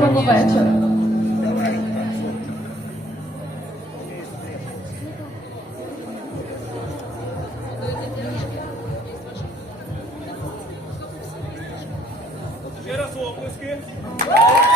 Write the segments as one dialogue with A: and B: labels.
A: доброго вечора.
B: Ще раз оплески.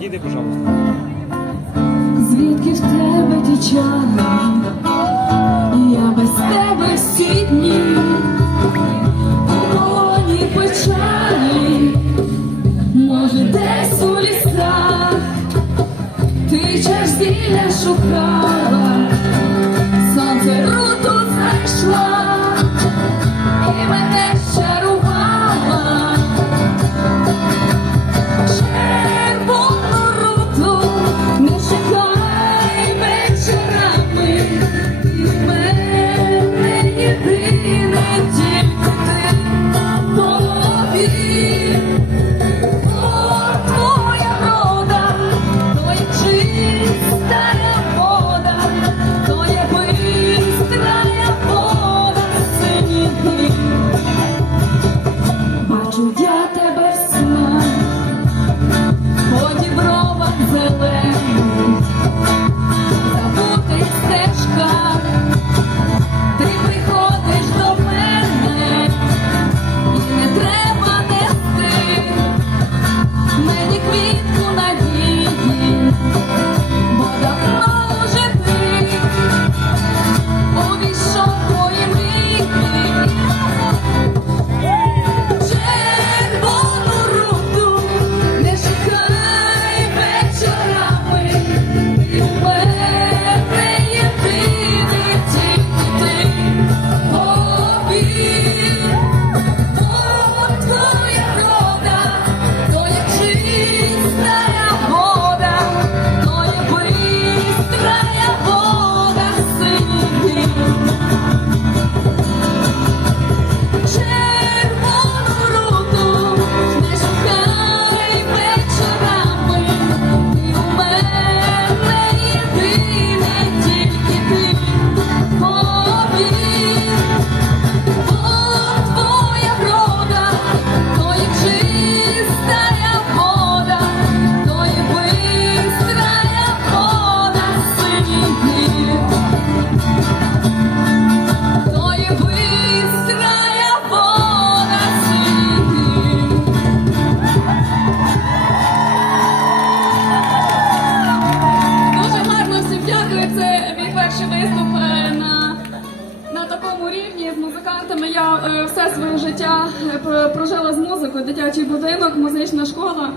B: Подійди, пожалуйста.
C: Звідки в тебе ті
A: рівні з музикантами. Я е, все своє життя е, прожила з музикою, дитячий будинок, музична школа.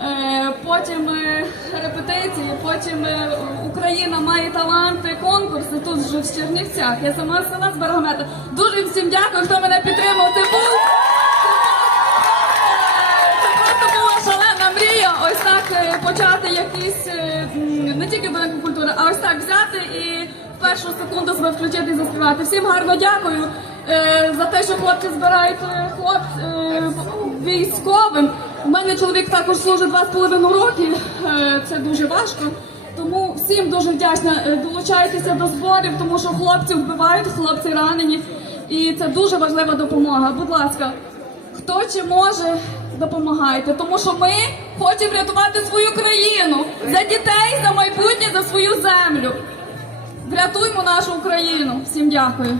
A: Е, Потім репетиції, потім Україна має таланти, конкурси тут вже в Чернівцях. Я сама з села з Берегомета. Дуже всім дякую, хто мене підтримав. Це просто була шалена мрія. Ось так почати якісь не тільки будинку культури, а ось так взяти і першу секунду себе включити і заспівати. Всім гарно дякую е, за те, що хлопці збирають е, хлоп е, військовим. У мене чоловік також служить два з половиною роки. Е, це дуже важко. Тому всім дуже вдячна. Е, Долучайтеся до зборів, тому що хлопці вбивають, хлопці ранені. І це дуже важлива допомога. Будь ласка, Хто чи може, допомагайте, тому що ми хочемо врятувати свою країну за дітей, за майбутнє, за свою землю. Врятуймо нашу Україну. Всім дякую.